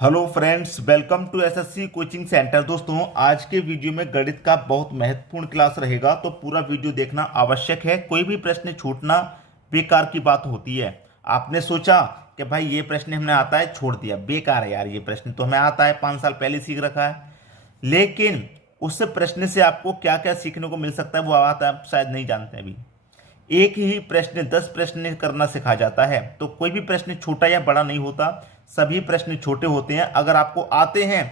Hello friends, welcome to SSC coaching centre. दोस्तों, आज के वीडियो में गणित का बहुत महत्वपूर्ण क्लास रहेगा, तो पूरा वीडियो देखना आवश्यक है। कोई भी प्रश्न छूटना बेकार की बात होती है। आपने सोचा कि भाई ये प्रश्न हमें आता है, छोड़ दिया, बेकार है यार, ये प्रश्न तो हमें आता है, 5 साल पहले सीख रखा है। लेकिन उस प्रश्न से आपको क्या क्या सीखने को मिल सकता है वो आप शायद नहीं जानते अभी। एक ही प्रश्न 10 प्रश्न करना सिखा जाता है, तो कोई भी प्रश्न छोटा या बड़ा नहीं होता, सभी प्रश्न छोटे होते हैं। अगर आपको आते हैं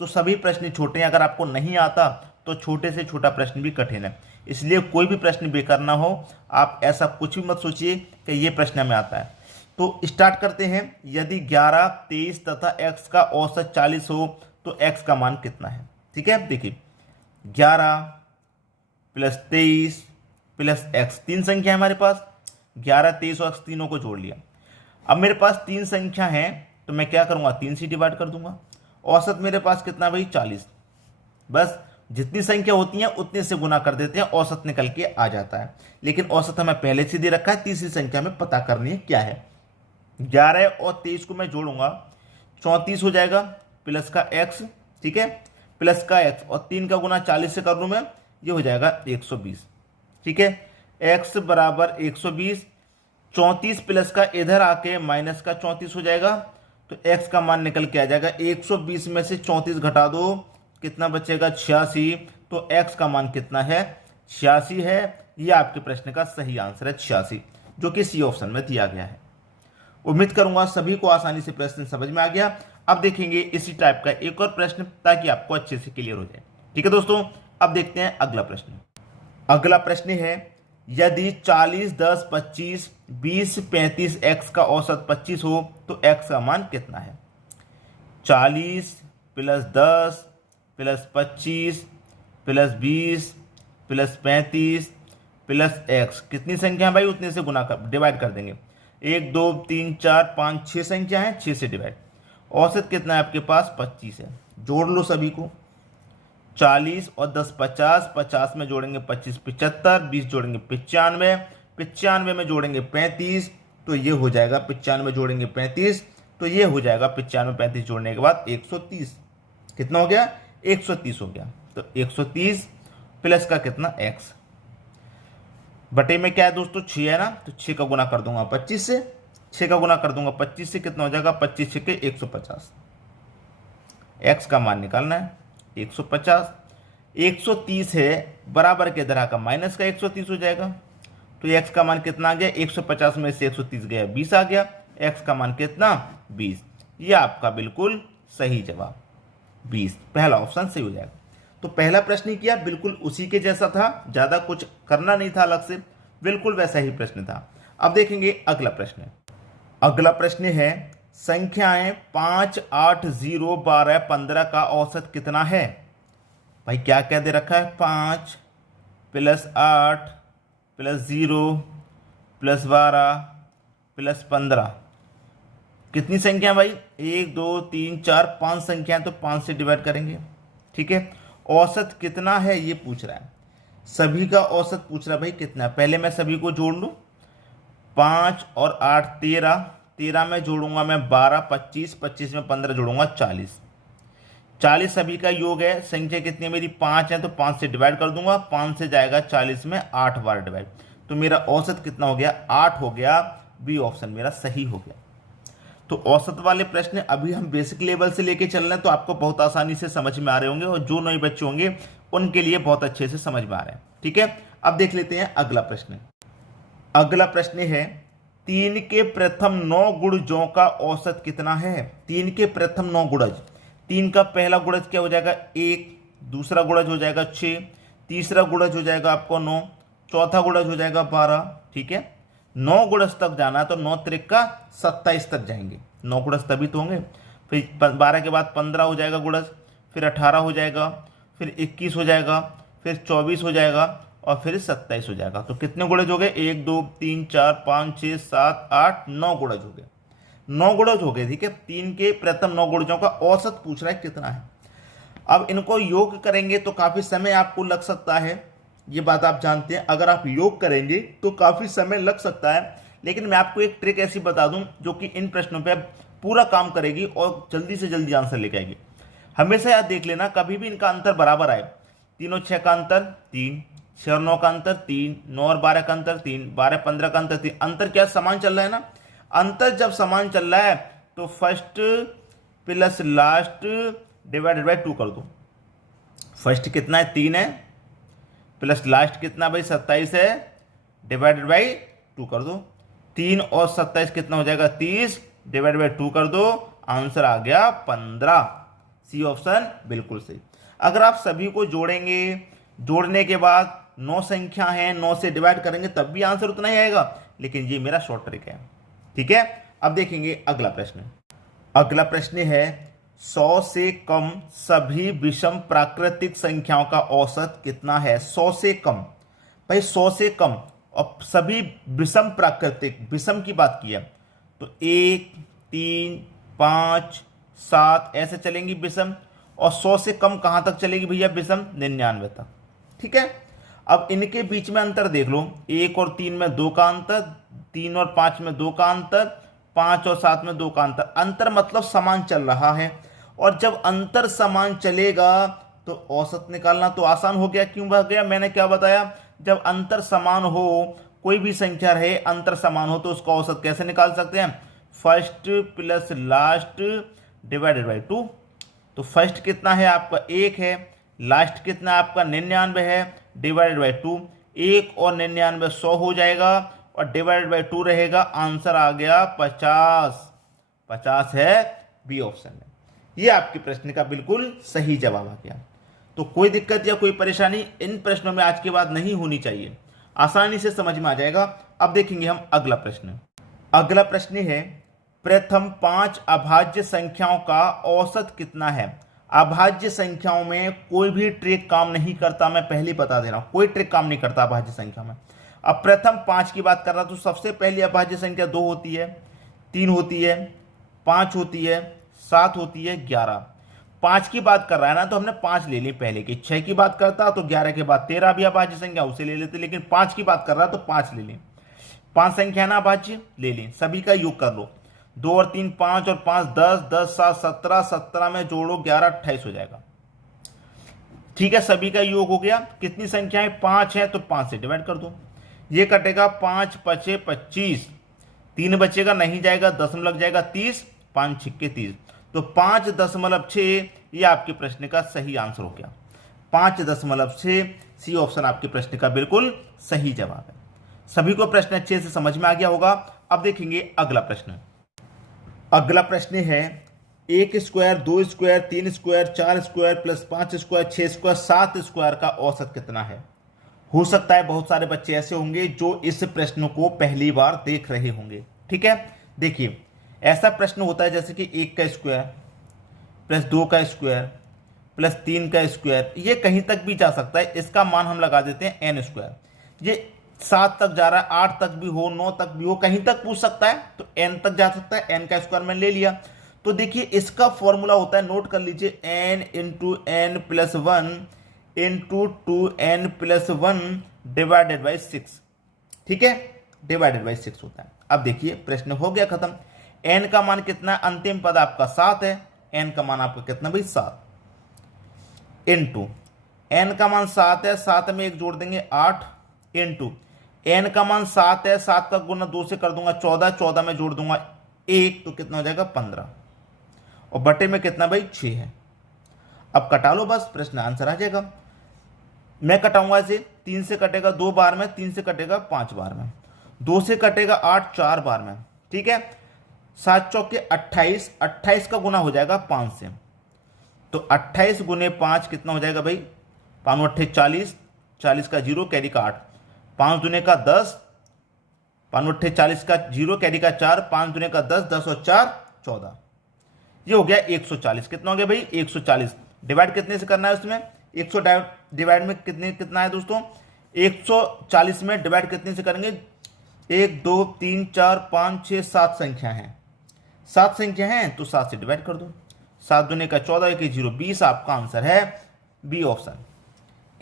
तो सभी प्रश्न छोटे हैं, अगर आपको नहीं आता तो छोटे से छोटा प्रश्न भी कठिन है। इसलिए कोई भी प्रश्न बेकार ना हो। आप ऐसा कुछ भी मत सोचिए कि ये प्रश्न हमें आता है। तो स्टार्ट करते हैं। यदि 11, 23 तथा x का औसत 40 हो तो x का मान कितना है? ठीक है, देखिए 11 प्लस 23 प्लस एक्स, तीन संख्या है हमारे पास। 11, 23 और एक्स तीनों को जोड़ लिया। अब मेरे पास तीन संख्या है तो मैं क्या करूंगा, 3 से डिवाइड कर दूंगा। औसत मेरे पास कितना भाई, 40। बस जितनी संख्या होती है उतने से गुना कर देते हैं, औसत निकल के आ जाता है। लेकिन औसत हमें पहले से दे रखा है, तीसरी संख्या में पता करनी है क्या है। 11 और 23 को मैं जोड़ूंगा, 34 हो जाएगा, प्लस का एक्स, ठीक है, प्लस का एक्स, और 3 का गुना 40 से कर लूँ मैं, ये हो जाएगा 120। ठीक है, x बराबर 120। 34 प्लस का इधर आके माइनस का 34 हो जाएगा, तो x का मान निकल के आ जाएगा 120 में से 34 घटा दो, कितना बचेगा, 86। तो x का मान कितना है, 86 है। ये आपके प्रश्न का सही आंसर है, 86, जो कि सी ऑप्शन में दिया गया है। उम्मीद करूंगा सभी को आसानी से प्रश्न समझ में आ गया। अब देखेंगे इसी टाइप का एक और प्रश्न, ताकि आपको अच्छे से क्लियर हो जाए। ठीक है दोस्तों, अब देखते हैं अगला प्रश्न। अगला प्रश्न है, यदि 40, 10, 25, 20, 35 x का औसत 25 हो तो x का मान कितना है? 40 plus 10 plus 25 plus 20 plus 35 plus x, कितनी संख्या है भाई, उतने से गुना कर डिवाइड कर देंगे। 1, 2, 3, 4, 5, 6 संख्या है, 6 से डिवाइड। औसत कितना है आपके पास, 25 है। जोड़ लो सभी को, 40 और 10 50, 50 में जोड़ेंगे 25 75, 20 जोड़ेंगे 95, 95 में जोड़ेंगे 35, तो ये हो जाएगा 95 जोड़ेंगे 35, तो ये हो जाएगा 95 35 जोड़ने के बाद 130। कितना हो गया, 130 हो गया। तो 130 प्लस का कितना, x बटे में क्या है दोस्तों, 6 है ना, तो 6 का गुना कर दूंगा 25 से, 6 का गुना कर दूंगा 25 से, कितना हो जाएगा, 25 6 150। x का मान निकालना है 150। 130 है, बराबर के तरह का माइनस का 130 हो जाएगा, तो x का मान कितना आ गया, 150 में से 130 गया 20 आ गया, x का मान कितना, 20। ये आपका बिल्कुल सही जवाब 20, पहला ऑप्शन सही हो जाएगा। तो पहला प्रश्न किया बिल्कुल उसी के जैसा था, ज्यादा कुछ करना नहीं था अलग से, बिल्कुल वैसा ही प्रश्न था। अब देखेंगे अगला प्रश्न। अगला प्रश्न है, संख्याएं 5, 8, 0, 12, 15 का औसत कितना है? भाई क्या क्या दे रखा है, 5 प्लस 8 प्लस 0 प्लस 12 प्लस 15, कितनी संख्या भाई, 1, 2, 3, 4, 5 संख्या, तो 5 से डिवाइड करेंगे। ठीक है, औसत कितना है ये पूछ रहा है, सभी का औसत पूछ रहा है भाई कितना है। पहले मैं सभी को जोड़ लूँ, 5 और 8 13, 13 में जोड़ूंगा मैं 12, 25, 25 में 15 जोड़ूंगा 40, 40 सभी का योग है। संख्या कितनी है मेरी, 5 है, तो 5 से डिवाइड कर दूंगा, 5 से जाएगा 40 में 8 बार डिवाइड, तो मेरा औसत कितना हो गया, 8 हो गया। बी ऑप्शन मेरा सही हो गया। तो औसत वाले प्रश्न अभी हम बेसिक लेवल से लेके चल रहे हैं, तो आपको बहुत आसानी से समझ में आ रहे होंगे, और जो नए बच्चे होंगे उनके लिए बहुत अच्छे से समझ में आ रहे हैं। ठीक है, अब देख लेते हैं अगला प्रश्न। अगला प्रश्न है, 3 के प्रथम 9 गुणजों का औसत कितना है? 3 के प्रथम 9 गुणज, 3 का पहला गुणज क्या हो जाएगा, 1, दूसरा गुणज हो जाएगा 6, तीसरा गुणज हो जाएगा आपको 9, चौथा गुणज हो जाएगा 12। ठीक है, 9 गुणज तक जाना है, तो 9 त्रिक का 27 तक जाएंगे, 9 गुणज तभी तो होंगे। फिर 12 के बाद 15 हो जाएगा गुणज, फिर 18 हो जाएगा, फिर 21 हो जाएगा, फिर 24 हो जाएगा, और फिर 27 हो जाएगा। तो कितने गुणज हो गए, 1, 2, 3, 4, 5, 6, 7, 8, 9 गुणज हो गए, 9 गुणज हो गए। ठीक है, 3 के प्रथम 9 गुणजों का औसत पूछ रहा है कितना है। अब इनको योग करेंगे तो काफी समय आपको लग सकता है, ये बात आप जानते हैं, अगर आप योग करेंगे तो काफी समय लग सकता है। लेकिन मैं आपको एक ट्रिक ऐसी बता दूं जो कि इन प्रश्नों पे पूरा काम करेगी और जल्दी से जल्दी आंसर लेके आएगी। हमेशा याद देख लेना, कभी भी इनका अंतर बराबर आए, 3 और 6 का अंतर 3, 6 और 9 का अंतर 3, 9 और 12 का अंतर 3, 12 15 का अंतर 3, अंतर क्या समान चल रहा है ना। अंतर जब समान चल रहा है तो first plus last divided by 2 कर दो। फर्स्ट कितना है 3 है, प्लस लास्ट कितना भाई 27 है, डिवाइडेड बाई 2 कर दो। 3 और 27 कितना हो जाएगा 30, डिवाइडेड बाई 2 कर दो, आंसर आ गया 15। सी ऑप्शन बिल्कुल सही। अगर आप सभी को जोड़ेंगे, जोड़ने के बाद 9 संख्या है, 9 से डिवाइड करेंगे तब भी आंसर उतना ही आएगा, लेकिन ये मेरा शॉर्ट ट्रिक है। ठीक है, अब देखेंगे अगला प्रश्न। अगला प्रश्न है 100 से कम सभी विषम प्राकृतिक संख्याओं का औसत कितना है। 100 से कम, भाई 100 से कम और सभी विषम प्राकृतिक, विषम की बात की है तो 1 3 5 7 ऐसे चलेंगी विषम, और 100 से कम कहां तक चलेगी भैया विषम, 99 तक। ठीक है, अब इनके बीच में अंतर देख लो, 1 और 3 में 2 का अंतर, 3 और 5 में 2 का अंतर, 5 और 7 में 2 का अंतर। अंतर मतलब समान चल रहा है, और जब अंतर समान चलेगा तो औसत निकालना तो आसान हो गया। क्यों हो गया, मैंने क्या बताया, जब अंतर समान हो, कोई भी संख्या रहे अंतर समान हो, तो उसका औसत कैसे निकाल सकते हैं, first plus last divided by 2। तो फर्स्ट कितना है आपका 1 है, लास्ट कितना आपका 99 है, डिवाइडेड बाई 2। 1 और 99 100 हो जाएगा, और डिवाइडेड बाई 2 रहेगा, आंसर आ गया 50। 50 है बी ऑप्शन में। ये आपके प्रश्न का बिल्कुल सही जवाब आ गया। तो कोई दिक्कत या कोई परेशानी इन प्रश्नों में आज के बाद नहीं होनी चाहिए, आसानी से समझ में आ जाएगा। अब देखेंगे हम अगला प्रश्न। अगला प्रश्न है प्रथम 5 अभाज्य संख्याओं का औसत कितना है। अभाज्य संख्याओं में कोई भी ट्रिक काम नहीं करता, मैं पहले बता दे रहा हूं, कोई ट्रिक काम नहीं करता अभाज्य संख्या में। अब प्रथम 5 की बात कर रहा तो सबसे पहली अभाज्य संख्या 2 होती है, 3 होती है, 5 होती है, 7 होती है, 11। 5 की बात कर रहा है ना तो हमने 5 ले ली पहले की। 6 की बात करता तो 11 के बाद 13 भी अभाज्य संख्या, उसे ले लेते, लेकिन 5 की बात कर रहा तो 5 ले ली। 5 संख्या ना अभाज्य, ले ली, सभी का योग कर लो, 2 और 3 5 और 5 10, 10 7 17, 17 में जोड़ो 11 28 हो जाएगा। ठीक है, सभी का योग हो गया। कितनी संख्याएं 5 है तो 5 से डिवाइड कर दो, ये कटेगा 5 5 25, 3 बचेगा नहीं जाएगा, दशमलव लग जाएगा 30, 5 छिक्के 30, तो 5.6 ये आपके प्रश्न का सही आंसर हो गया। 5.6 सी ऑप्शन आपके प्रश्न का बिल्कुल सही जवाब है। सभी को प्रश्न अच्छे से समझ में आ गया होगा। अब देखेंगे अगला प्रश्न। अगला प्रश्न है 1 square 2 square 3 square 4 square plus 5 square 6 square 7 square का औसत कितना है। हो सकता है बहुत सारे बच्चे ऐसे होंगे जो इस प्रश्न को पहली बार देख रहे होंगे। ठीक है, देखिए ऐसा प्रश्न होता है जैसे कि 1 का स्क्वायर प्लस 2 का स्क्वायर प्लस 3 का स्क्वायर, ये कहीं तक भी जा सकता है, इसका मान हम लगा देते हैं n स्क्वायर। ये 7 तक जा रहा है, 8 तक भी हो, 9 तक भी हो, कहीं तक पूछ सकता है, तो n तक जा सकता है, n का स्क्वायर मैंने ले लिया। तो देखिए इसका फॉर्मूला होता है, नोट कर लीजिए, n into n plus 1 into 2n plus 1 divided by 6। ठीक है, डिवाइडेड बाई 6 होता है। अब देखिए प्रश्न हो गया खत्म। n का मान कितना, अंतिम पद आपका 7 है, n का मान आपका कितना भाई 7 इंटू n का मान 7 है, 7 में 1 जोड़ देंगे 8 इंटू n का मान 7 है, 7 का गुना 2 से कर दूंगा 14, 14 में जोड़ दूंगा 1 तो कितना हो जाएगा 15, और बटे में कितना भाई 6 है। अब कटा लो बस, प्रश्न आंसर आ जाएगा। मैं कटाऊंगा इसे, 3 से कटेगा 2 बार में, 3 से कटेगा 5 बार में, 2 से कटेगा 8 4 बार में। ठीक है, 7 चौके 28, 28 का गुना हो जाएगा 5 से, तो 28 गुने 5 कितना हो जाएगा भाई, 5 8 40, 40 का 0 कैरी का 8, 5 दुने का 10, 5 8 40 का 0 कैरी का 4, 5 दुने का 10, 10 और 4 14, ये हो गया 140। कितना हो गया भाई 140। डिवाइड कितने से करना है उसमें, 100 डिवाइड में कितना है दोस्तों, 140 में डिवाइड कितने से करेंगे, 1 2 3 4 5 6 7 संख्या है, 7 संख्या है तो 7 से डिवाइड कर दो, 7 दुने का 14 के 0 20, आपका आंसर है बी ऑप्शन।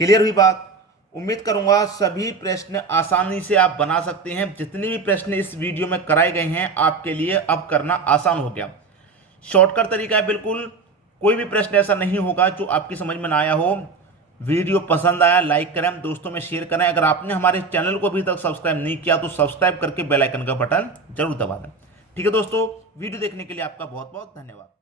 क्लियर हुई बात। उम्मीद करूंगा सभी प्रश्न आसानी से आप बना सकते हैं। जितने भी प्रश्न इस वीडियो में कराए गए हैं आपके लिए अब करना आसान हो गया। शॉर्टकट तरीका है बिल्कुल, कोई भी प्रश्न ऐसा नहीं होगा जो आपकी समझ में ना आया हो। वीडियो पसंद आया लाइक करें, दोस्तों में शेयर करें। अगर आपने हमारे चैनल को अभी तक सब्सक्राइब नहीं किया तो सब्सक्राइब करके बेल आइकन का बटन जरूर दबा दें। ठीक है दोस्तों, वीडियो देखने के लिए आपका बहुत बहुत धन्यवाद।